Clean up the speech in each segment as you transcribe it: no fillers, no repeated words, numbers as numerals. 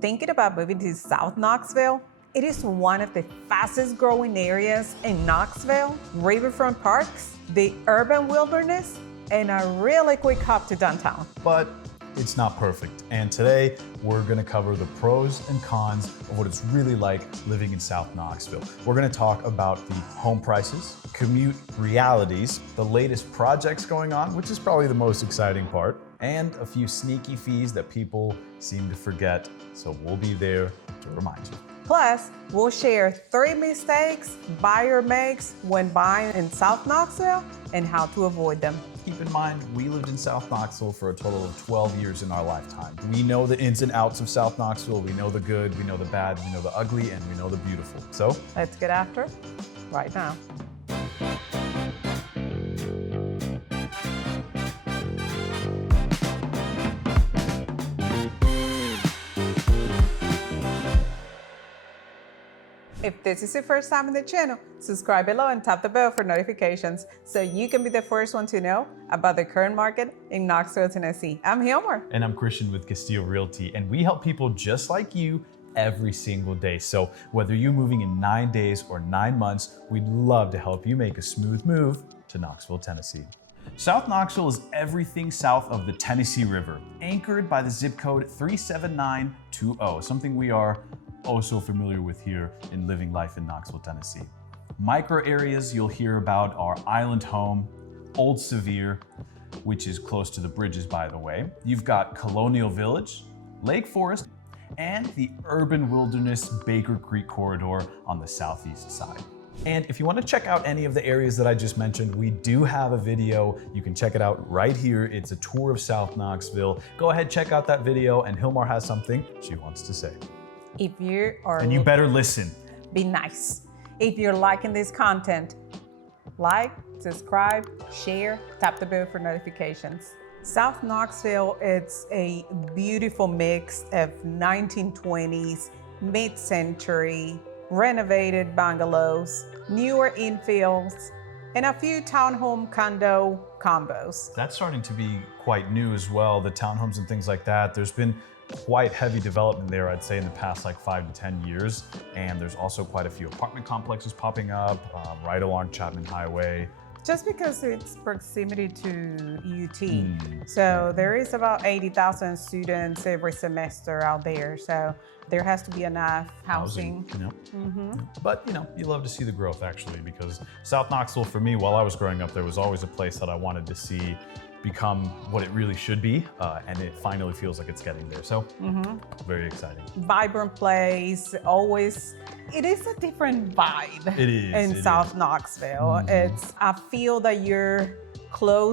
Thinking about moving to South Knoxville? It is one of the fastest growing areas in Knoxville, riverfront parks, the urban wilderness, and a really quick hop to downtown. But it's not perfect. And today we're gonna cover the pros and cons of what it's really like living in South Knoxville. We're gonna talk about the home prices, commute realities, the latest projects going on, which is probably the most exciting part, and a few sneaky fees that people seem to forget. So we'll be there to remind you. Plus, we'll share 3 mistakes buyer makes when buying in South Knoxville and how to avoid them. Keep in mind, we lived in South Knoxville for a total of 12 years in our lifetime. We know the ins and outs of South Knoxville. We know the good, we know the bad, we know the ugly, and we know the beautiful. So let's get after it right now. If this is your first time in the channel, subscribe below and tap the bell for notifications so you can be the first one to know about the current market in Knoxville, Tennessee. I'm Hilmer. And I'm Christian with Castillo Realty, and we help people just like you every single day. So whether you're moving in 9 days or 9 months, we'd love to help you make a smooth move to Knoxville, Tennessee. South Knoxville is everything south of the Tennessee River, anchored by the zip code 37920, something we are so familiar with here in living life in Knoxville, Tennessee. Micro areas you'll hear about are Island Home, Old Sevier, which is close to the bridges, by the way. You've got Colonial Village, Lake Forest, and the urban wilderness Baker Creek corridor on the southeast side. And if you want to check out any of the areas that I just mentioned, we do have a video. You can check it out right here. It's a tour of South Knoxville. Go ahead, check out that video, and Hilmar has something she wants to say. If you are... And you better listen. Be nice. If you're liking this content, like, subscribe, share, tap the bell for notifications. South Knoxville, it's a beautiful mix of 1920s, mid-century, renovated bungalows, newer infills, and a few townhome condo combos. That's starting to be quite new as well, the townhomes and things like that. There's been quite heavy development there, I'd say, in the past like 5 to 10 years. And there's also quite a few apartment complexes popping up right along Chapman Highway. Just because it's proximity to UT. So there is about 80,000 students every semester out there. So there has to be enough housing. But you love to see the growth actually, because South Knoxville for me, while I was growing up, there was always a place that I wanted to see become what it really should be, and it finally feels like it's getting there. So very exciting. Vibrant place, always. It is a different vibe. It is in South Knoxville. I feel that you're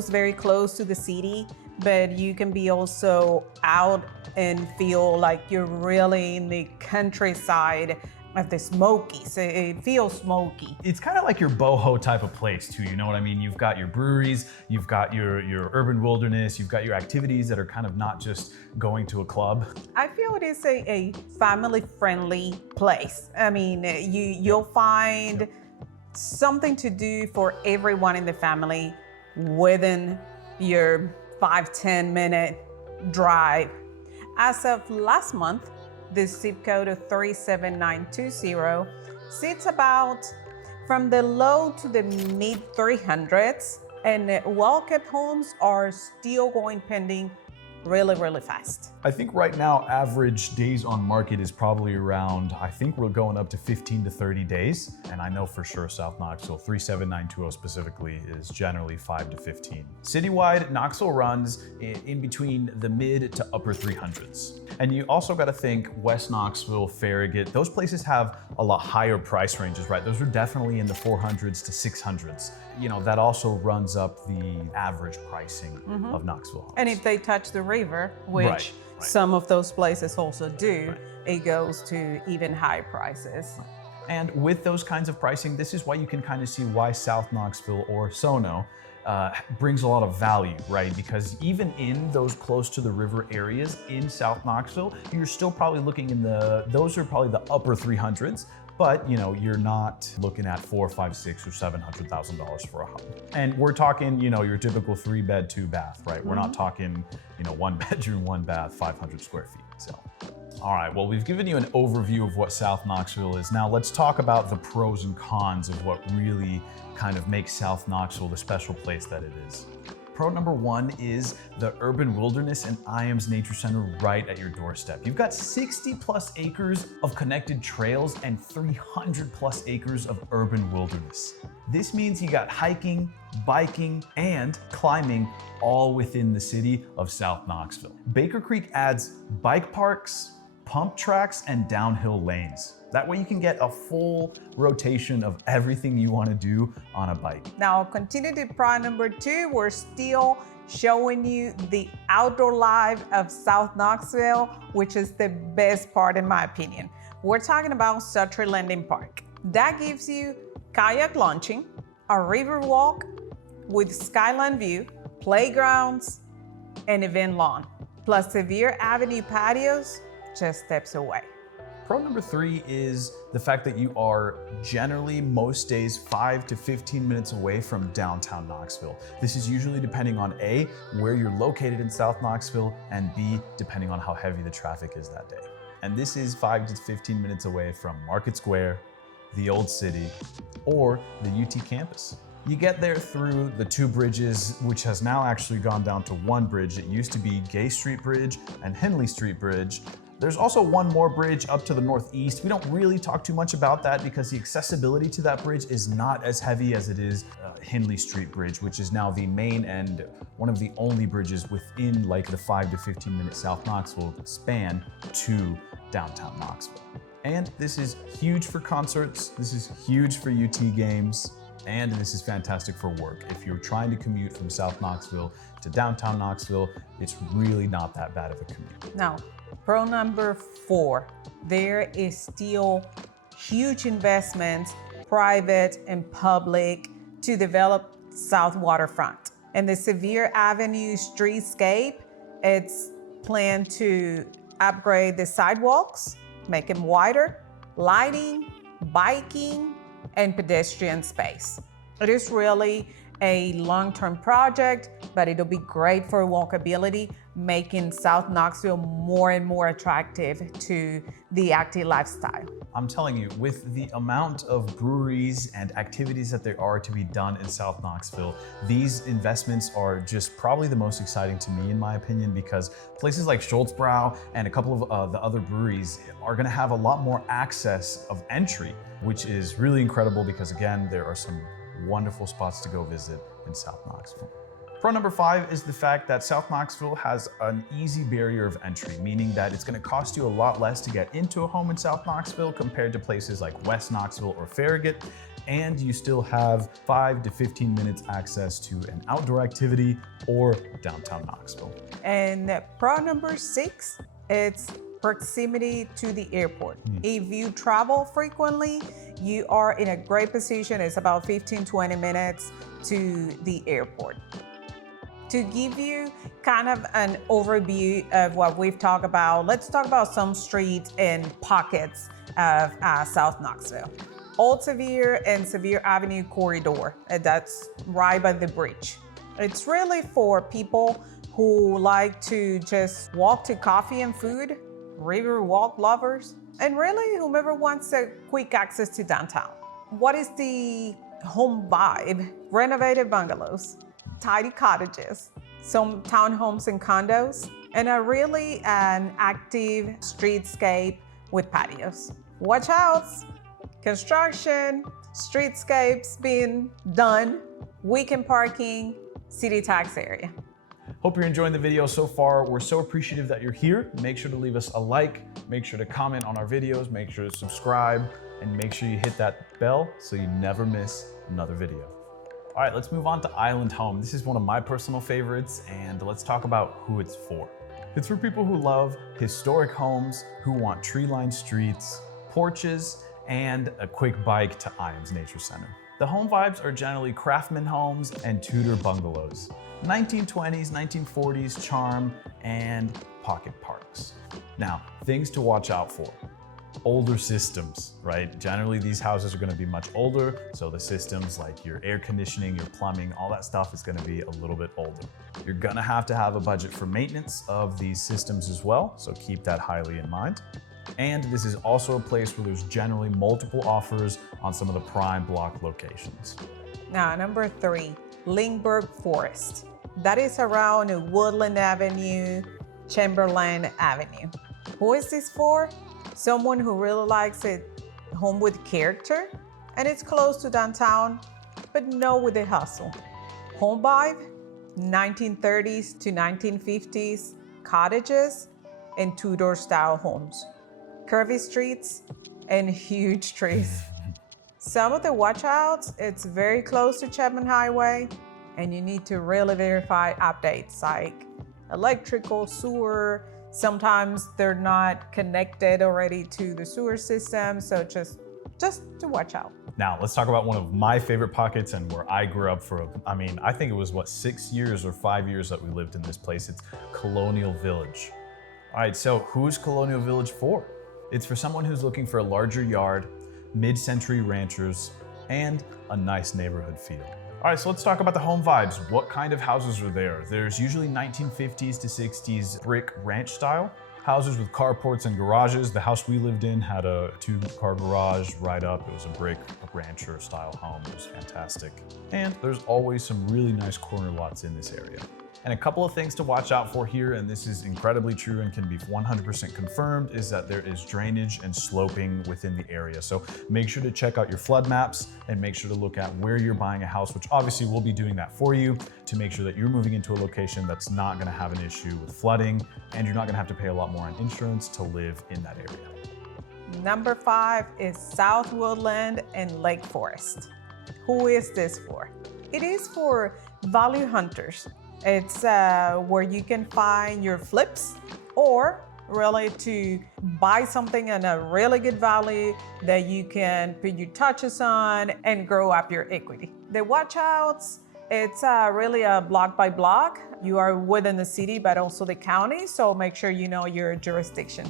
very close to the city, but you can be also out and feel like you're really in the countryside of the Smokies. It feels smoky. It's kind of like your boho type of place too, you know what I mean? You've got your breweries, you've got your urban wilderness, you've got your activities that are kind of not just going to a club. I feel it is a family-friendly place. I mean, you'll find something to do for everyone in the family within your 5-10 minute drive. As of last month, the zip code of 37920 sits about from the low to the mid 300s, and well-kept homes are still going pending really fast. I think right now, average days on market is probably around, I think we're going up to 15 to 30 days. And I know for sure South Knoxville, 37920 specifically, is generally 5 to 15. Citywide, Knoxville runs in between the mid to upper 300s. And you also got to think West Knoxville, Farragut, those places have a lot higher price ranges, right? Those are definitely in the 400s to 600s. That also runs up the average pricing of Knoxville homes. And if they touch the river, which some of those places also do, it goes to even higher prices. And with those kinds of pricing, this is why you can kind of see why South Knoxville or SoNo brings a lot of value, right? Because even in those close to the river areas in South Knoxville, you're still probably looking in those are probably the upper 300s. But you're not looking at $400,000, $500,000, $600,000 or $700,000 for a home. And we're talking, your typical 3-bed, 2-bath, right? We're not talking, 1 bedroom, 1 bath, 500 square feet. So All right, well, we've given you an overview of what South Knoxville is. Now let's talk about the pros and cons of what really kind of makes South Knoxville the special place that it is. Pro number one is the urban wilderness and Iams Nature Center right at your doorstep. You've got 60 plus acres of connected trails and 300 plus acres of urban wilderness. This means you got hiking, biking, and climbing all within the city of South Knoxville. Baker Creek adds bike parks, pump tracks, and downhill lanes. That way you can get a full rotation of everything you want to do on a bike. Now, continue to pro number two. We're still showing you the outdoor life of South Knoxville, which is the best part in my opinion. We're talking about Sutry Landing Park. That gives you kayak launching, a river walk with skyline view, playgrounds, and event lawn, plus Sevier Avenue patios just steps away. Pro number three is the fact that you are generally most days 5 to 15 minutes away from downtown Knoxville. This is usually depending on A, where you're located in South Knoxville, and B, depending on how heavy the traffic is that day. And this is 5 to 15 minutes away from Market Square, the Old City, or the UT campus. You get there through the two bridges, which has now actually gone down to one bridge. It used to be Gay Street Bridge and Henley Street Bridge. There's also one more bridge up to the northeast. We don't really talk too much about that because the accessibility to that bridge is not as heavy as it is Henley Street Bridge, which is now the main and one of the only bridges within like the 5 to 15 minute South Knoxville span to downtown Knoxville. And this is huge for concerts. This is huge for UT games. And this is fantastic for work. If you're trying to commute from South Knoxville to downtown Knoxville, it's really not that bad of a commute. Now, pro number four, there is still huge investments, private and public, to develop South Waterfront. And the Sevier Avenue streetscape, it's planned to upgrade the sidewalks, make them wider, lighting, biking, and pedestrian space. It is really a long-term project, but it'll be great for walkability, making South Knoxville more and more attractive to the active lifestyle. I'm telling you, with the amount of breweries and activities that there are to be done in South Knoxville, these investments are just probably the most exciting to me in my opinion, because places like Schultzbrow and a couple of the other breweries are gonna have a lot more access of entry, which is really incredible because again, there are some wonderful spots to go visit in South Knoxville. Pro number five is the fact that South Knoxville has an easy barrier of entry, meaning that it's going to cost you a lot less to get into a home in South Knoxville compared to places like West Knoxville or Farragut, and you still have 5 to 15 minutes access to an outdoor activity or downtown Knoxville. And pro number six, it's proximity to the airport. If you travel frequently, you are in a great position. It's about 15-20 minutes to the airport. To give you kind of an overview of what we've talked about, let's talk about some streets and pockets of South Knoxville. Old Sevier and Sevier Avenue corridor, that's right by the bridge. It's really for people who like to just walk to coffee and food, river walk lovers, and really whomever wants a quick access to downtown. What is the home vibe? Renovated bungalows, tidy cottages, some townhomes and condos, and a really an active streetscape with patios. Watch out, construction, streetscapes being done, weekend parking, city tax area. Hope you're enjoying the video so far. We're so appreciative that you're here. Make sure to leave us a like, make sure to comment on our videos, make sure to subscribe, and make sure you hit that bell so you never miss another video. All right, let's move on to Island Home. This is one of my personal favorites, and let's talk about who it's for. It's for people who love historic homes, who want tree-lined streets, porches, and a quick bike to Iams Nature Center. The home vibes are generally craftsman homes and Tudor bungalows, 1920s, 1940s charm, and pocket parks. Now, things to watch out for. older systems, right? Generally, these houses are gonna be much older, so the systems like your air conditioning, your plumbing, all that stuff is gonna be a little bit older. You're gonna have to have a budget for maintenance of these systems as well, so keep that highly in mind. And this is also a place where there's generally multiple offers on some of the prime block locations. Now, number 3, Lindbergh Forest. That is around Woodland Avenue, Chamberlain Avenue. Who is this for? Someone who really likes a home with character, and it's close to downtown, but no with the hustle. Home vibe, 1930s to 1950s cottages and Tudor style homes. Curvy streets and huge trees. Some of the watch outs, it's very close to Chapman Highway, and you need to really verify updates like electrical, sewer. Sometimes they're not connected already to the sewer system, so just to watch out. Now, let's talk about one of my favorite pockets and where I grew up for, I think it was 6 years or 5 years that we lived in this place. It's Colonial Village. All right, so who's Colonial Village for? It's for someone who's looking for a larger yard, mid-century ranchers, and a nice neighborhood feel. All right, so let's talk about the home vibes. What kind of houses are there? There's usually 1950s to 60s brick ranch style houses with carports and garages. The house we lived in had a 2-car garage right up. It was a brick rancher style home. It was fantastic. And there's always some really nice corner lots in this area. And a couple of things to watch out for here, and this is incredibly true and can be 100% confirmed, is that there is drainage and sloping within the area. So make sure to check out your flood maps and make sure to look at where you're buying a house, which obviously we'll be doing that for you to make sure that you're moving into a location that's not gonna have an issue with flooding, and you're not gonna have to pay a lot more on insurance to live in that area. Number 5 is South Woodland and Lake Forest. Who is this for? It is for value hunters. It's where you can find your flips, or really to buy something in a really good value that you can put your touches on and grow up your equity. The watch outs, it's really a block by block. You are within the city, but also the county, so make sure you know your jurisdiction.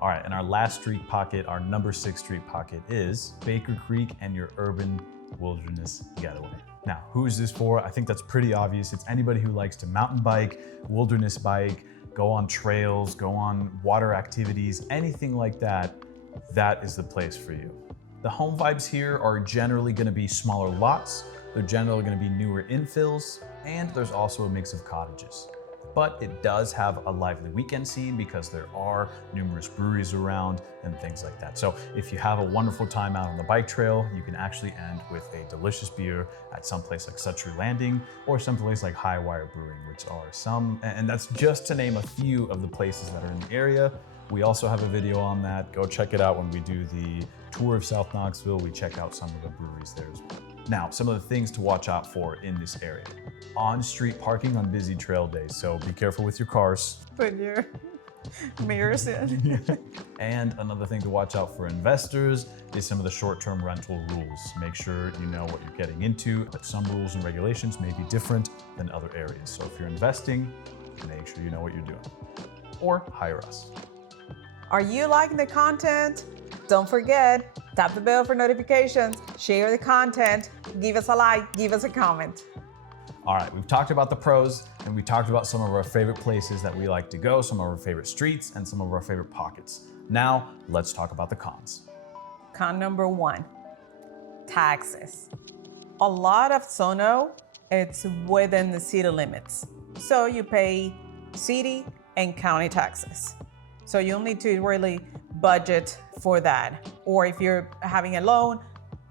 All right, and our last street pocket, our number 6 street pocket, is Baker Creek and your urban wilderness getaway. Now, who is this for? I think that's pretty obvious. It's anybody who likes to mountain bike, wilderness bike, go on trails, go on water activities, anything like that. That is the place for you. The home vibes here are generally gonna be smaller lots. They're generally gonna be newer infills, and there's also a mix of cottages. But it does have a lively weekend scene because there are numerous breweries around and things like that. So if you have a wonderful time out on the bike trail, you can actually end with a delicious beer at some place like Suttree Landing or someplace like High Wire Brewing, which are some, and that's just to name a few of the places that are in the area. We also have a video on that. Go check it out when we do the tour of South Knoxville. We check out some of the breweries there as well. Now, some of the things to watch out for in this area. On-street parking on busy trail days, so be careful with your cars. Put your mirrors in. And another thing to watch out for investors is some of the short-term rental rules. Make sure you know what you're getting into, but some rules and regulations may be different than other areas. So if you're investing, make sure you know what you're doing. Or hire us. Are you liking the content? Don't forget, tap the bell for notifications, share the content, give us a like, give us a comment. All right, we've talked about the pros and we talked about some of our favorite places that we like to go, some of our favorite streets, and some of our favorite pockets. Now, let's talk about the cons. Con number 1, taxes. A lot of Sono, it's within the city limits. So you pay city and county taxes. So you'll need to really budget for that. Or if you're having a loan,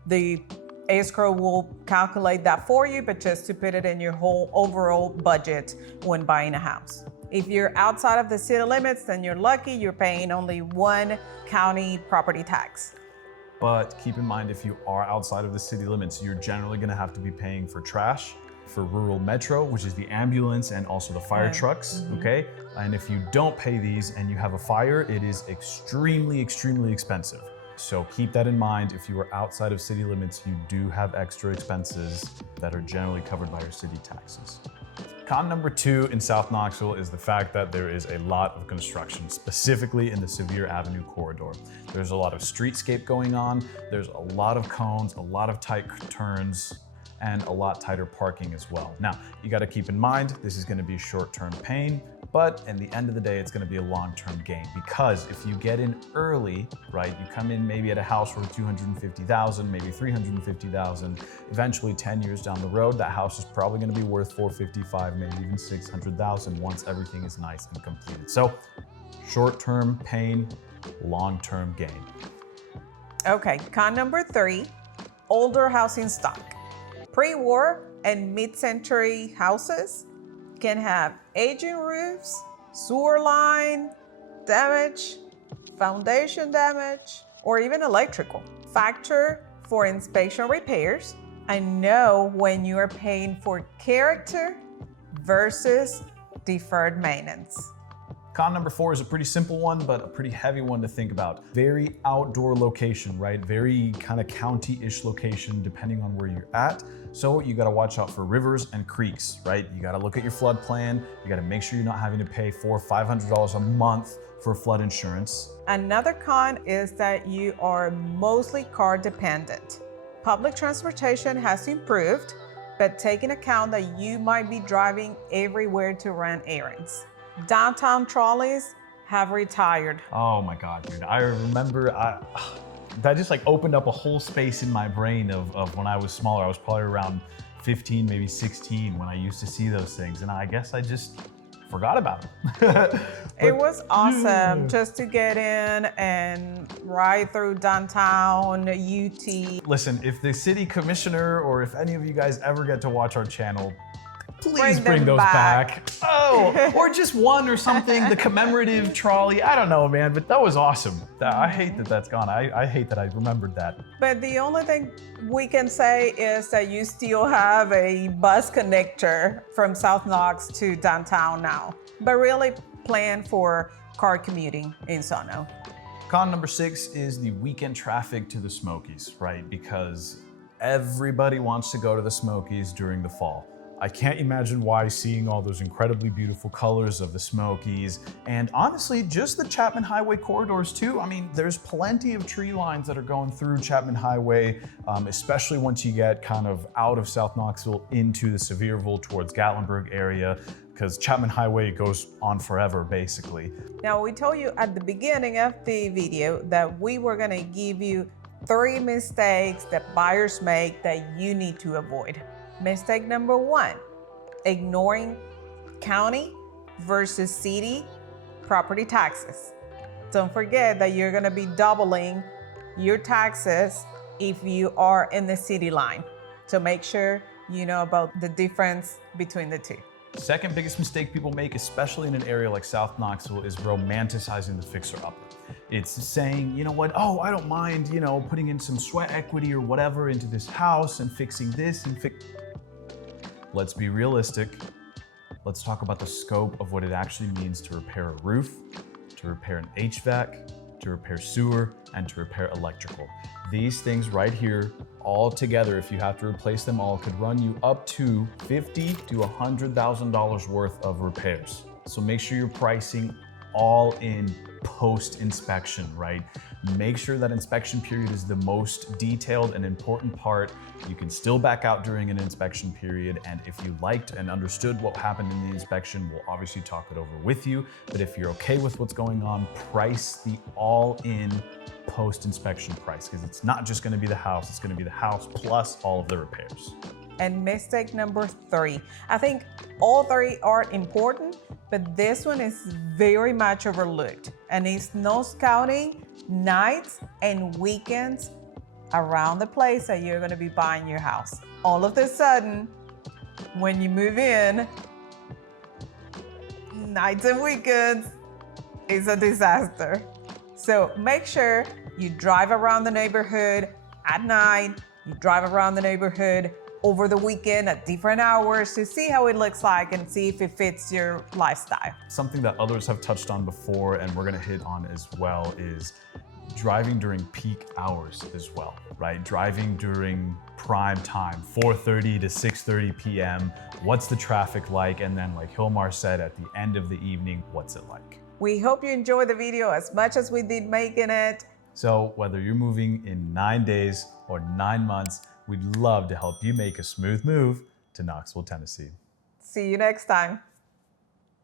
the escrow will calculate that for you, but just to put it in your whole overall budget when buying a house. If you're outside of the city limits, then you're lucky, you're paying only 1 county property tax. But keep in mind, if you are outside of the city limits, you're generally gonna have to be paying for trash, for rural metro, which is the ambulance and also the fire trucks, okay? And if you don't pay these and you have a fire, it is extremely, extremely expensive. So keep that in mind. If you are outside of city limits, you do have extra expenses that are generally covered by your city taxes. Con number 2 in South Knoxville is the fact that there is a lot of construction, specifically in the Sevier Avenue corridor. There's a lot of streetscape going on, there's a lot of cones, a lot of tight turns, and a lot tighter parking as well. Now, you gotta keep in mind, this is gonna be short-term pain, but in the end of the day, it's gonna be a long-term gain, because if you get in early, right, you come in maybe at a house worth $250,000, maybe $350,000, eventually 10 years down the road, that house is probably gonna be worth $455,000, maybe even $600,000 once everything is nice and completed. So short-term pain, long-term gain. Okay, con number 3, older housing stock. Pre-war and mid-century houses can have aging roofs, sewer line damage, foundation damage, or even electrical. Factor for inspection repairs and know when you are paying for character versus deferred maintenance. Con number 4 is a pretty simple one, but a pretty heavy one to think about. Very outdoor location, right? Very kind of county-ish location, depending on where you're at. So you gotta watch out for rivers and creeks, right? You gotta look at your flood plan. You gotta make sure you're not having to pay $400 or $500 a month for flood insurance. Another con is that you are mostly car dependent. Public transportation has improved, but take into account that you might be driving everywhere to run errands. Downtown trolleys have retired. Oh my God, dude. I remember that just like opened up a whole space in my brain of when I was smaller. I was probably around 15, maybe 16 when I used to see those things. And I guess I just forgot about them. It was awesome just to get in and ride through downtown UT. Listen, if the city commissioner or if any of you guys ever get to watch our channel, please bring those back. Oh, or just one or something, the commemorative trolley. I don't know, man, but that was awesome. I hate that that's gone. I hate that I remembered that. But the only thing we can say is that you still have a bus connector from South Knox to downtown now. But really plan for car commuting in Sono. Con number 6 is the weekend traffic to the Smokies, right? Because everybody wants to go to the Smokies during the fall. I can't imagine why seeing all those incredibly beautiful colors of the Smokies and honestly, just the Chapman Highway corridors too. I mean, there's plenty of tree lines that are going through Chapman Highway, especially once you get kind of out of South Knoxville into the Sevierville towards Gatlinburg area, because Chapman Highway goes on forever, basically. Now, we told you at the beginning of the video that we were gonna give you 3 mistakes that buyers make that you need to avoid. Mistake number 1, ignoring county versus city property taxes. Don't forget that you're gonna be doubling your taxes if you are in the city line. So make sure you know about the difference between the two. Second biggest mistake people make, especially in an area like South Knoxville, is romanticizing the fixer-upper. It's saying, you know what, oh, I don't mind, you know, putting in some sweat equity or whatever into this house and fixing this and Let's be realistic. Let's talk about the scope of what it actually means to repair a roof, to repair an HVAC, to repair sewer, and to repair electrical. These things right here, all together, if you have to replace them all, could run you up to $50,000 to $100,000 worth of repairs. So make sure you're pricing all in post-inspection, right? Make sure that inspection period is the most detailed and important part. You can still back out during an inspection period, and if you liked and understood what happened in the inspection, we'll obviously talk it over with you. But if you're okay with what's going on, price the all-in post-inspection price, because it's not just gonna be the house, it's gonna be the house plus all of the repairs. And mistake number 3. I think all 3 are important, but this one is very much overlooked, and it's no scouting nights and weekends around the place that you're gonna be buying your house. All of a sudden, when you move in, nights and weekends is a disaster. So make sure you drive around the neighborhood at night, you drive around the neighborhood over the weekend at different hours to see how it looks like and see if it fits your lifestyle. Something that others have touched on before and we're gonna hit on as well is driving during peak hours as well, right? Driving during prime time, 4:30 to 6:30 p.m. What's the traffic like? And then like Hilmar said, at the end of the evening, what's it like? We hope you enjoyed the video as much as we did making it. So whether you're moving in 9 days or 9 months, we'd love to help you make a smooth move to Knoxville, Tennessee. See you next time.